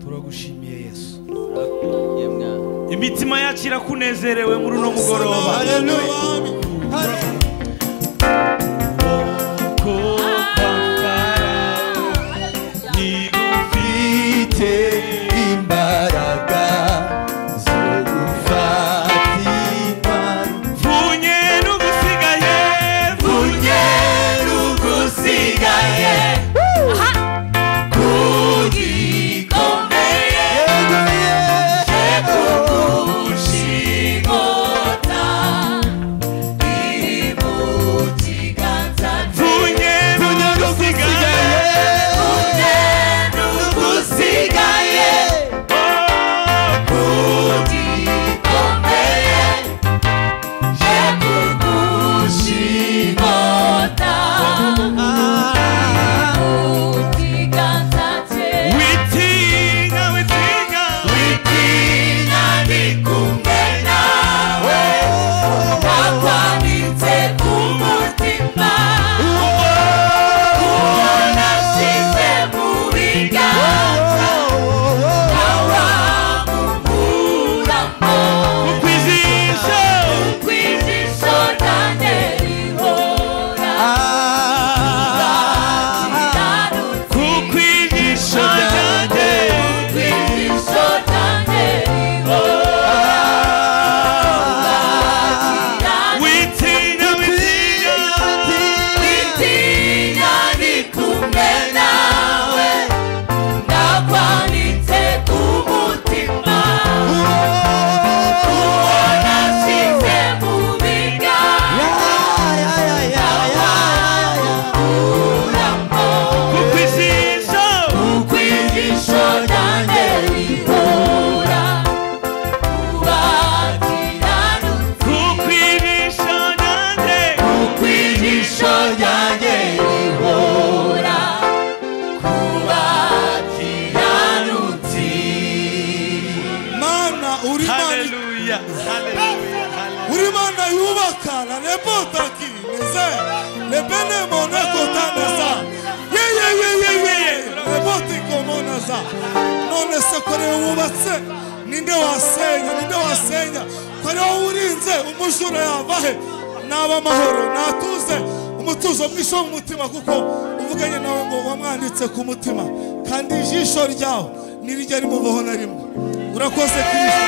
turagushimiye Yesu. Imitima yacu irakunezerewe muri uno mugoroba. None se kore wubatse ninde wasenya kore urinze umujura yavahe naba amahoro natuze umutuzo mwisho mu mutima kuko uvuganye nawe ngo wamwanditse ku mutima kandi ijisho ryawe nirijya rimubaho na rimwe urakoze Kristo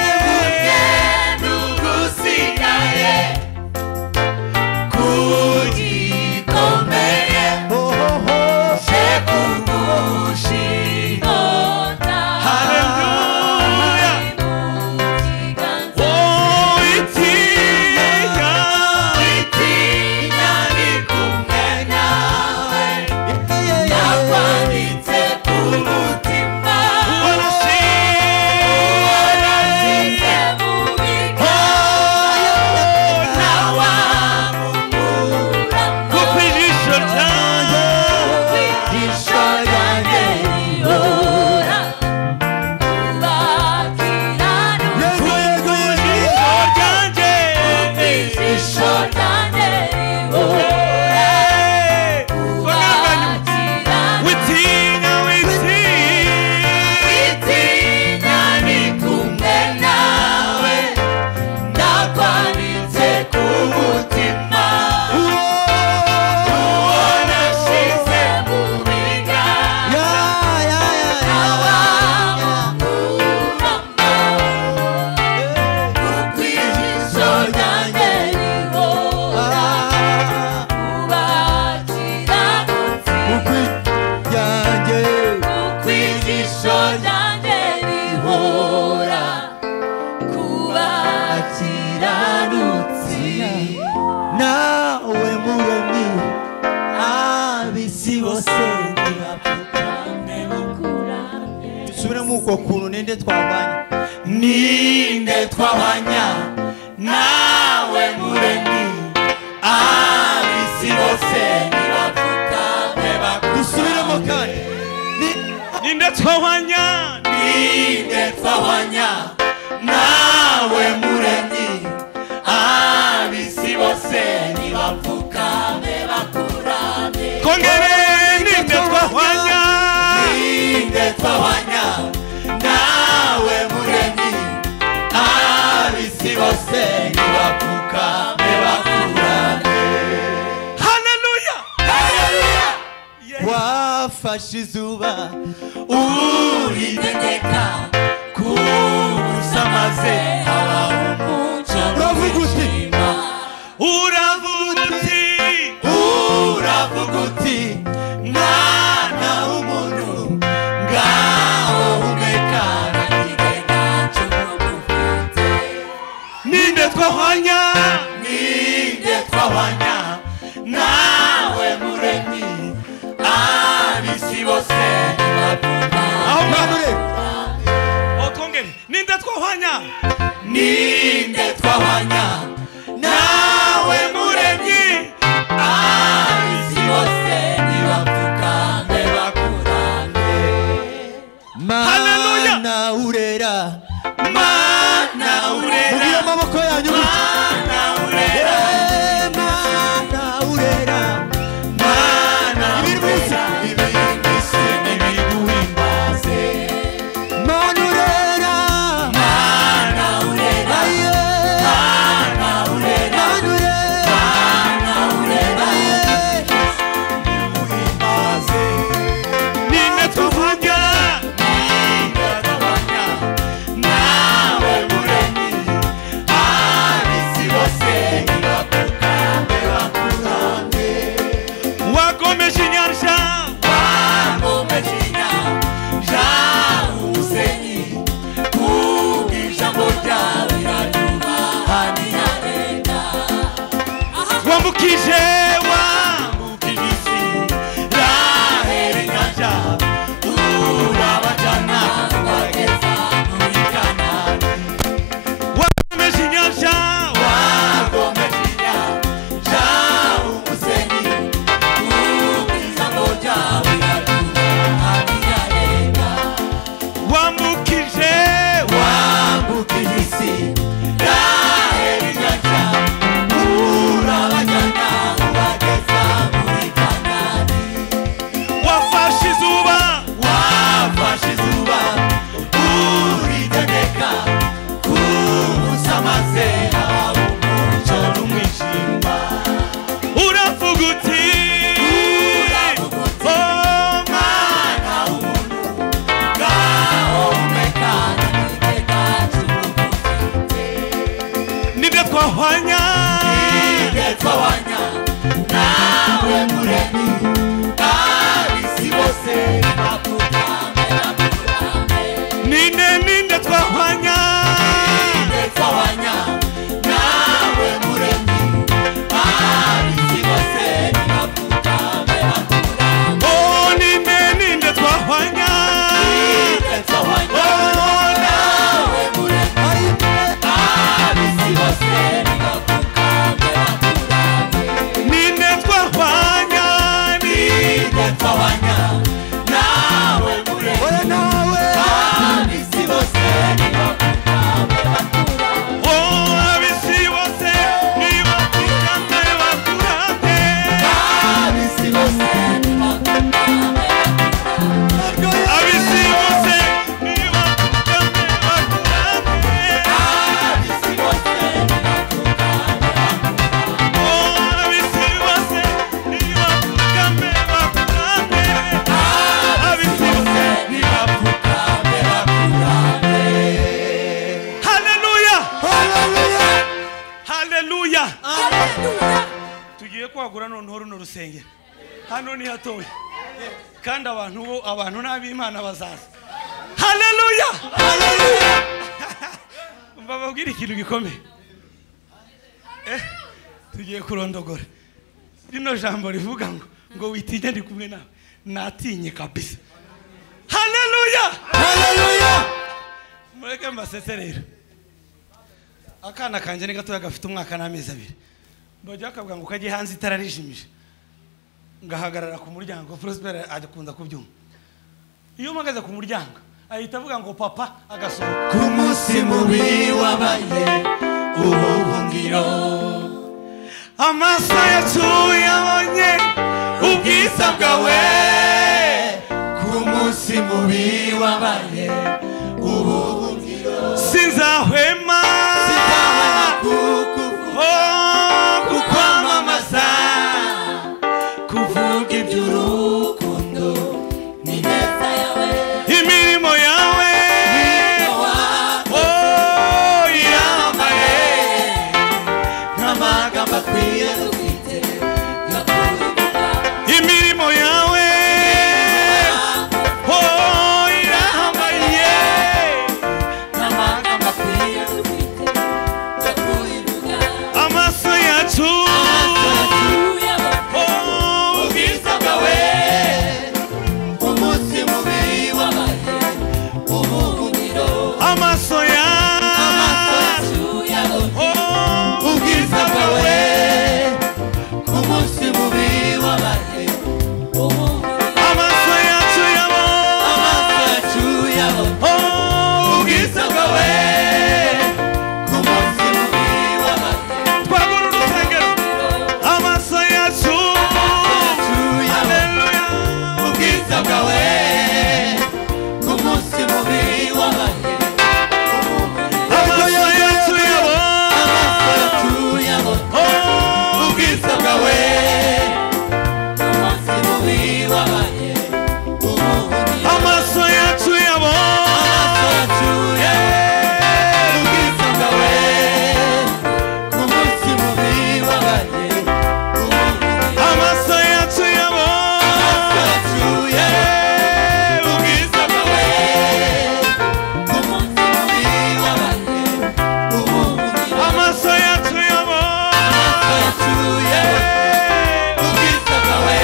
ninde twabanya nawe muremyi abisi bose nibapfukame bakudusubiremo kandi ninde twabanya nawe muremyi abisi bose nibapfukame bakurame kongere ninde twabanya twabanya nawe muremyi ab'isi bose nibapfukame bakurane. Haleluya. Haleluya. Wafashe izuba uritegeka kumusamaze habaho umucyo n'ubuzima. Uravuga uti mwana w'umuntu ngaho humeka n'ikigega cy'umufite. Ninde twahwanya nawe muremyi ab'isi bose nibapfuka. Aho mwabure otongere ninde twahwanya nawe muremyi ab'isi bose nibapfukame bakurane. Haleluya. Mana urera muri amaboko yanyu Mana urera ibirwisi n'ibiguhimbaze. Mana urera ibiguhimbaze. ninde twahwanya nawe muremyi ab'isi bose nibapfukame bakurane. wagomeje inyanja umusenyi kubw'ijambo ryawe iranyuma haniyarenga. wambukije isi rahera inyanja urabajyana ubageza muri Kanani. wagomeje inyanja Wagomeje inyanja umusenyi kubw'ijambo ryawe iranyuma haniyarenga. wambukije isi rahera inyanja urabajyana ubageza muri Kanani. wafashe izuba uritegeka kumusamaze habaho umucyo n'umwijima. uravuga uti Mwana w'umuntu ngaho humeka n'ikigega cy'umufite. ninde twahwanya nawe muremyi ab'isi bose nibapfukame bakurane. ninde twahwanya nawe muremyi ab'isi bose nibapfukame bakurane. oh ninde twahwanya nawe muremyi ab'isi bose nibapfukame bakurane. ninde twahwanya nawe muremyi ab'isi bose nibapfukame bakurane. oh ab'isi bose nibapfukame bakurane Ab'isi bose nibapfukame bakurane. ab'isi bose nibapfukame bakurane Ab'isi bose nibapfukame bakurane. oh ab'isi bose nibapfukame bakurane ab'isi bose Nibapfukame bakurane. haleluya Haleluya. haleluya tugiye kwagura noneho runo rusengero hano ni hatoya kandi abantu n'ab'Imana bazaza. Haleluya. Mbababwira ikintu gikomeye. Tugiye kurondogora rino jambo rivuga ngo witinya ndi kumwe nawe natinye kabisa. Haleluya. Mureke mbasetse rero. Akana kanje ni gatoya gafite umwaka n'amezi abiri. Bajya akavuga ngo kagiye hanze itararijimije. Ngahagarara ku muryango Prosper adakunda kubyumva. Iyo mpagaze ku muryango ahita avuga ngo papa agasohoka. Ku munsi mubi wabaye ubuhungiro, Amaso yacu yabonye ubwiza bwawe. ku munsi umunsi mubi wabaye ubuhungiro sinzahwema kukwamamaza kuvuga iby'urukundo n'ineza yawe imirimo yawe yampaye n'amagambo akwiye dufite yo kubivuga imirimo yawe yampaye n'amagambo akwiye dufite yo kubivuga amaso yacu ubwiza bwawe umunsi mubi wabaye ubuhungiro amaso yacu ubwiza bwawe umunsi mubi wabaye ubuhungiro amaso yacu ubwiza bwawe umunsi mubi wabaye twagura urusengero amaso yacu haleluya ubwiza bwawe umunsi mubi wabaye amaso yacu ubwiza bwawe umunsi mubi wabaye amaso yacu ubwiza bwawe umunsi mubi wabaye amaso yacu ubwiza bwawe umunsi mubi wabaye amaso yacu ubwiza bwawe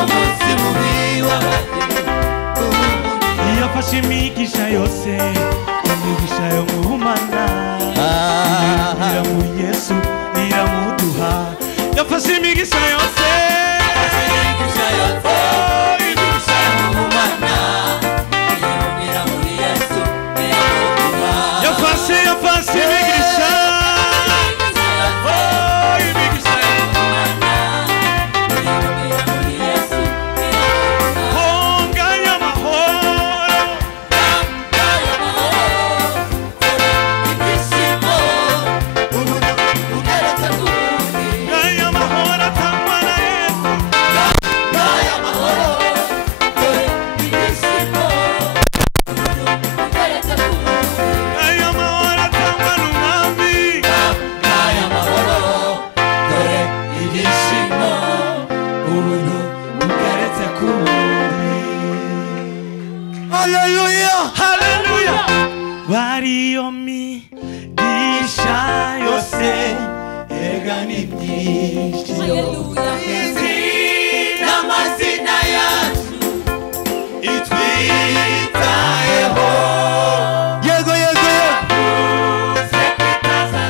umunsi mubi wabaye yafashe imigisha yose imigisha yo mu Imana ira mu Yesu iramuduha yafashe imigisha yose imigisha yose imigisha y'Imana ira muri Yesu iramuduha yafashe imigisha imigisha honga y'amahoro y'amahoro atangwa na Yesu y'amahoro atangwa n'Umwami haleluya bariyo migisha yose Ega ni myinshi izi n'amazina yacu itwitayeho yego uze kwitaza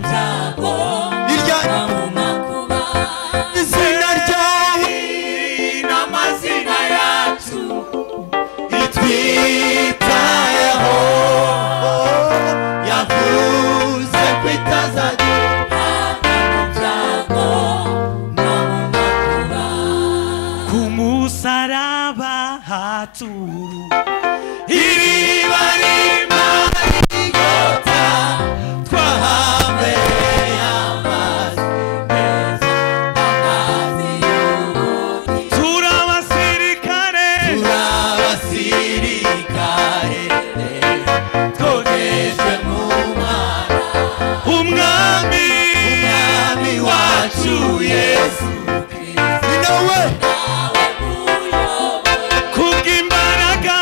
ntabwo irya mu makuba izina ryawe n'amazina yacu itwitayeho yavuze kwitaza ku musaraba haturu iriba rimara inyota twahambereye amazi meza amazi y'ubundi turabasirikare turabasirikare twogejwe mu mwana umwami wacu Yesu Kristo ni nawe nawe muyoboye kubw'imbaraga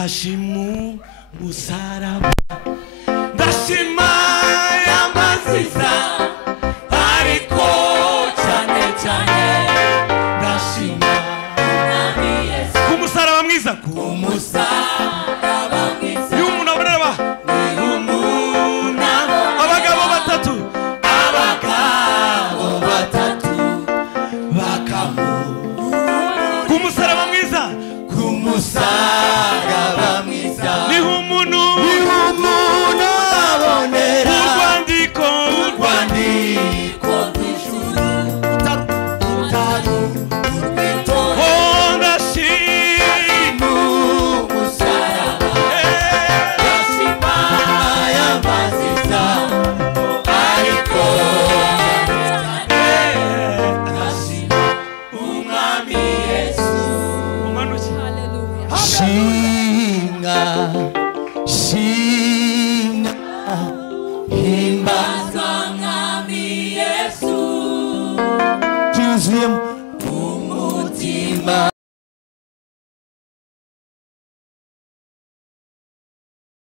ndashimu musaraba ndashima yambaziza ariko cyane cyane ndashima Umwami Yesu kumusaraba mwiza kumusaraba mwiza y'umuntu abareba abagabo batatu bakamu kumusaraba mwiza niho umuntu abonera urwandiko rw'ijuru ndashima umusaraba ndashima yambaziza ariko ndashima Umwami Yesu umanuke shinga himbazwa Mwami Yesu cyuzuye umutima